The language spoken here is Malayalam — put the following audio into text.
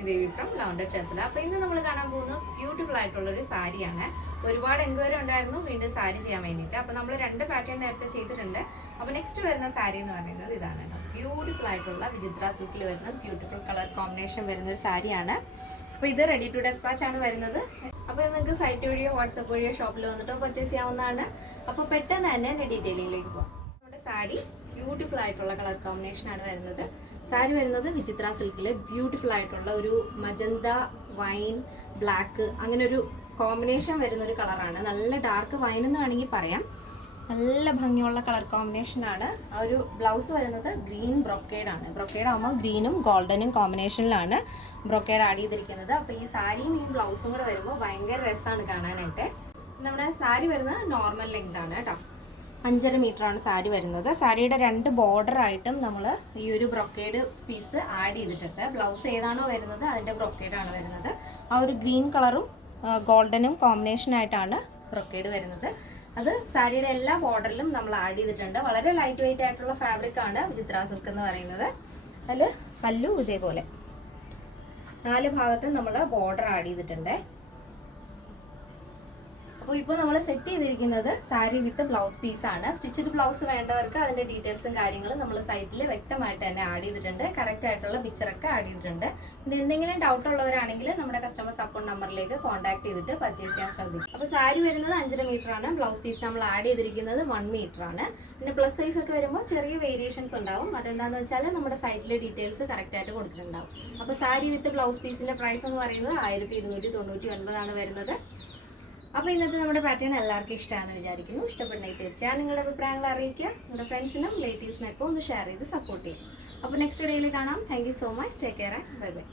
Prachi Devi from Lavender Chatla. അപ്പോൾ ഇന്ന് നമ്മൾ കാണാൻ പോകുന്നത് ബ്യൂട്ടിഫുൾ ആയിട്ടുള്ള ഒരു സാരിയാണ്. ഒരുപാട് എൻക്വയറി ഉണ്ടായിരുന്നു വീണ്ടും സാരി ചെയ്യാൻ വേണ്ടിയിട്ട്. അപ്പോൾ നമ്മൾ രണ്ട് പാറ്റേൺ നേരത്തെ ചെയ്തിട്ടുണ്ട്. അപ്പോൾ നെക്സ്റ്റ് വരുന്ന സാരി എന്ന് പറയുന്നത് ഇതാണ് കേട്ടോ. ബ്യൂട്ടിഫുൾ ആയിട്ടുള്ള വിചിത്ര സിൽക്കിൽ വരുന്ന ബ്യൂട്ടിഫുൾ കളർ കോമ്പിനേഷൻ വരുന്ന ഒരു സാരിയാണ്. അപ്പോൾ ഇത് റെഡി ടു ഡെസ്പാച്ച് ആണ് വരുന്നത്. അപ്പോൾ ഇത് നിങ്ങൾക്ക് സൈറ്റ് വഴിയോ വാട്സപ്പ് വഴിയോ ഷോപ്പിൽ വന്നിട്ടോ പർച്ചേസ് ചെയ്യാവുന്നതാണ്. അപ്പോൾ പെട്ടെന്ന് തന്നെ എൻ്റെ ഡീറ്റെയിലിംഗിലേക്ക് പോകാം. നമ്മുടെ സാരി ബ്യൂട്ടിഫുൾ ആയിട്ടുള്ള കളർ കോമ്പിനേഷൻ ആണ് വരുന്നത്. സാരി വരുന്നത് വിചിത്ര സിൽക്കിൽ ബ്യൂട്ടിഫുൾ ആയിട്ടുള്ള ഒരു മജന്ത വൈൻ ബ്ലാക്ക് അങ്ങനെ ഒരു കോമ്പിനേഷൻ വരുന്ന ഒരു കളറാണ്. നല്ല ഡാർക്ക് വൈൻ എന്ന് വേണമെങ്കിൽ പറയാം. നല്ല ഭംഗിയുള്ള കളർ കോമ്പിനേഷൻ ആണ്. ആ ഒരു ബ്ലൗസ് വരുന്നത് ഗ്രീൻ ബ്രൊക്കേഡ് ആണ്. ബ്രൊക്കേഡ് ആകുമ്പോൾ ഗ്രീനും ഗോൾഡനും കോമ്പിനേഷനിലാണ് ബ്രൊക്കേഡ് ആഡ് ചെയ്തിരിക്കുന്നത്. അപ്പോൾ ഈ സാരിയും ഈ ബ്ലൗസും കൂടെ വരുമ്പോൾ ഭയങ്കര രസമാണ് കാണാനായിട്ട്. നമ്മുടെ സാരി വരുന്നത് നോർമൽ ലെങ്ത് ആണ് കേട്ടോ. 5.5 മീറ്ററാണ് സാരി വരുന്നത്. സാരിയുടെ രണ്ട് ബോർഡറായിട്ടും നമ്മൾ ഈ ഒരു ബ്രൊക്കേഡ് പീസ് ആഡ് ചെയ്തിട്ടുണ്ട്. ബ്ലൗസ് ഏതാണോ വരുന്നത് അതിൻ്റെ ബ്രൊക്കേഡാണ് വരുന്നത്. ആ ഒരു ഗ്രീൻ കളറും ഗോൾഡനും കോമ്പിനേഷനായിട്ടാണ് ബ്രൊക്കേഡ് വരുന്നത്. അത് സാരിയുടെ എല്ലാ ബോർഡറിലും നമ്മൾ ആഡ് ചെയ്തിട്ടുണ്ട്. വളരെ ലൈറ്റ് വെയിറ്റ് ആയിട്ടുള്ള ഫാബ്രിക് ആണ് വിചിത്ര സിൽക്ക് എന്ന് പറയുന്നത്. അതിൽ പല്ലു ഇതേപോലെ 4 ഭാഗത്തും നമ്മൾ ബോർഡർ ആഡ് ചെയ്തിട്ടുണ്ട്. അപ്പോൾ ഇപ്പോൾ നമ്മൾ സെറ്റ് ചെയ്തിരിക്കുന്നത് സാരി വിത്ത് ബ്ലൗസ് പീസാണ്. സ്റ്റിച്ചഡ് ബ്ലൗസ് വേണ്ടവർക്ക് അതിൻ്റെ ഡീറ്റെയിൽസും കാര്യങ്ങളും നമ്മൾ സൈറ്റിൽ വ്യക്തമായിട്ട് തന്നെ ആഡ് ചെയ്തിട്ടുണ്ട്. കറക്റ്റ് ആയിട്ടുള്ള പിക്ചറൊക്കെ ആഡ് ചെയ്തിട്ടുണ്ട്. പിന്നെ എന്തെങ്കിലും ഡൗട്ട് ഉള്ളവരാണെങ്കിൽ നമ്മുടെ കസ്റ്റമർ സപ്പോർട്ട് നമ്പറിലേക്ക് കോൺടാക്ട് ചെയ്തിട്ട് പർച്ചേസ് ചെയ്യാൻ ശ്രദ്ധിക്കും. അപ്പോൾ സാരി വരുന്നത് 5.5 മീറ്ററാണ്. ബ്ലൗസ് പീസ് നമ്മൾ ആഡ് ചെയ്തിരിക്കുന്നത് 1 മീറ്ററാണ്. പിന്നെ പ്ലസ് സൈസ് ഒക്കെ വരുമ്പോൾ ചെറിയ വേരിയേഷൻസ് ഉണ്ടാവും. അതെന്താണെന്ന് വെച്ചാൽ നമ്മുടെ സൈറ്റിലെ ഡീറ്റെയിൽസ് കറക്റ്റായിട്ട് കൊടുത്തിട്ടുണ്ടാവും. അപ്പോൾ സാരി വിത്ത് ബ്ലൗസ് പീസിൻ്റെ പ്രൈസ് എന്ന് പറയുന്നത് 1299 വരുന്നത്. അപ്പോൾ ഇന്നത്തെ നമ്മുടെ പാറ്റേൺ എല്ലാവർക്കും ഇഷ്ടമാണെന്ന് വിചാരിക്കുന്നു. ഇഷ്ടപ്പെടുന്നെങ്കിൽ തീർച്ചയായും നിങ്ങളുടെ അഭിപ്രായങ്ങൾ അറിയിക്കുക. നിങ്ങളുടെ ഫ്രണ്ട്സിനും റിലേറ്റീവ്സിനൊക്കെ ഒന്ന് ഷെയർ ചെയ്ത് സപ്പോർട്ട് ചെയ്യും. അപ്പോൾ നെക്സ്റ്റ് ഡേയിൽ കാണാം. Thank you so much. Take care and bye bye.